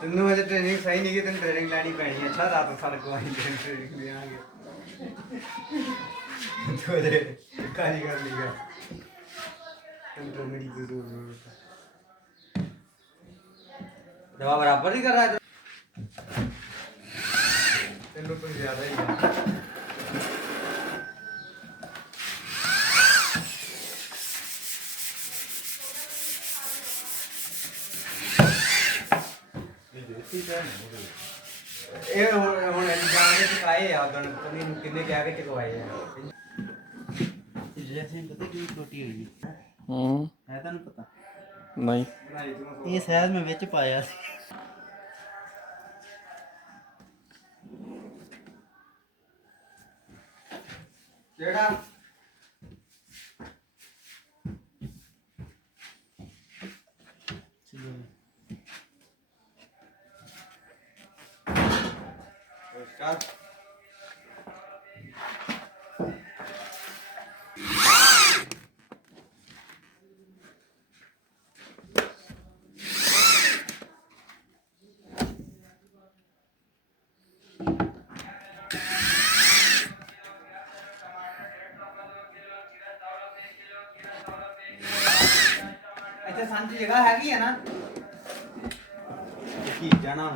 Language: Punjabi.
ਤੈਨੂੰ ਹਜੇ ਟ੍ਰੇਨਿੰਗ ਸਹੀ ਨਹੀਂ ਗਈ, ਤੈਨੂੰ ਟ੍ਰੇਨਿੰਗ ਲੈਣੀ ਪੈਣੀ ਹੈ। ਅੱਛਾ ਰਾਤ ਸਾਡੇ ਕੋਲ ਆਈ ਟ੍ਰੇਨਿੰਗ ਦੇਵਾਂਗੇ ਤੋਰੇ ਕਾਲੀ ਕਰ ਲਈਗਾ ਤੈਨੂੰ ਮੇਰੀ ਜ਼ਰੂਰ दवा बराबर नहीं कर रहा है तेनू कुछ ज्यादा ही है। ਇਹ ਹੁਣ ਇਲਜ਼ਾਮ ਦੇ ਚੁਕਾਏ ਆ ਉਦੋਂ ਪਤਾ ਨਹੀਂ ਕਿੰਨੇ ਕਹਿ ਕੇ ਚੁਕਵਾਏ ਆ। ਜੈਸੇ ਪਤਾ ਕੀ ਛੋਟੀ ਹੋਈ ਹੈ ਤੁਹਾਨੂੰ ਪਤਾ ਨਹੀਂ ਇਹ ਸ਼ਾਇਦ ਮੈਂ ਵਿੱਚ ਪਾਇਆ ਸੀ। ਕਿਹੜਾ स्टार्ट अच्छा सांझी जगह हैगी है ना की जाना